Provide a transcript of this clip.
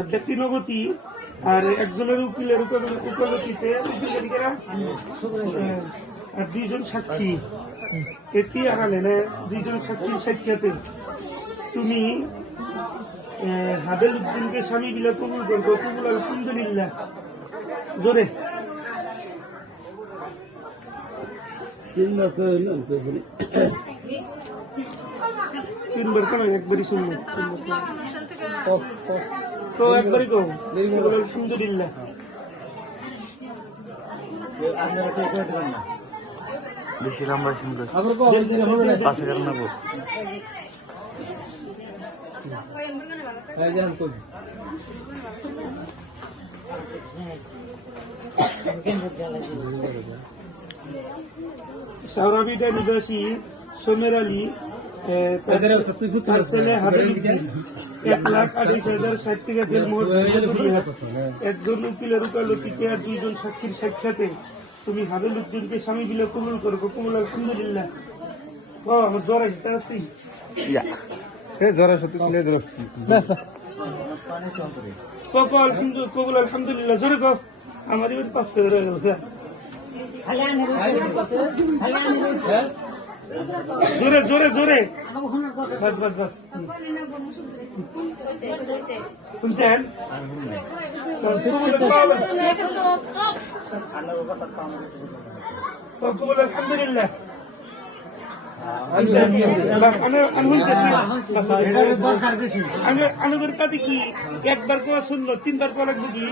ব্যক্তি নগতি আর একজনের উকিলের উপলব্ধিতে আর দুইজন সাক্ষী এটি আড়ালে না দুইজন সাক্ষীর সাক্ষাতে তুমি হাবেল উদ্দিনকে স্বামী বিলা কবুল করবো কবুল আলহামদুলিল্লাহ জোরে তিনবার কেন একবারই শুনবো তো একবারই কো আলহামদুলিল্লাহ বেশি লম্বা শুনবে পাশে কারণ সাউরাবিদা নিবাসী সোমের আলী ছেলে হাবেল উদ্দিন 1,28,060 টাকা তেল মোট একজন উকিলের উকালতিতে আর দুইজন সাক্ষীর সাক্ষাতে তুমি হাবেল উদ্দিনকে স্বামী বিলে কবুল করবো কবুল আলহামদুলিল্লাহ ও আমার জ্বর আসতে আসছি জ্বর সত্যি কবুল আলহামদুলিল্লাহ জোরে কো আমার এবার 500 রয়ে গেছে জোরে জোরে জোরে বাস বাস বাস শুনছেন কবুল আলহামদুলিল্লাহ আমি কি একবার কোয়া শুনলো তিনবার কোয়া লাগবে কি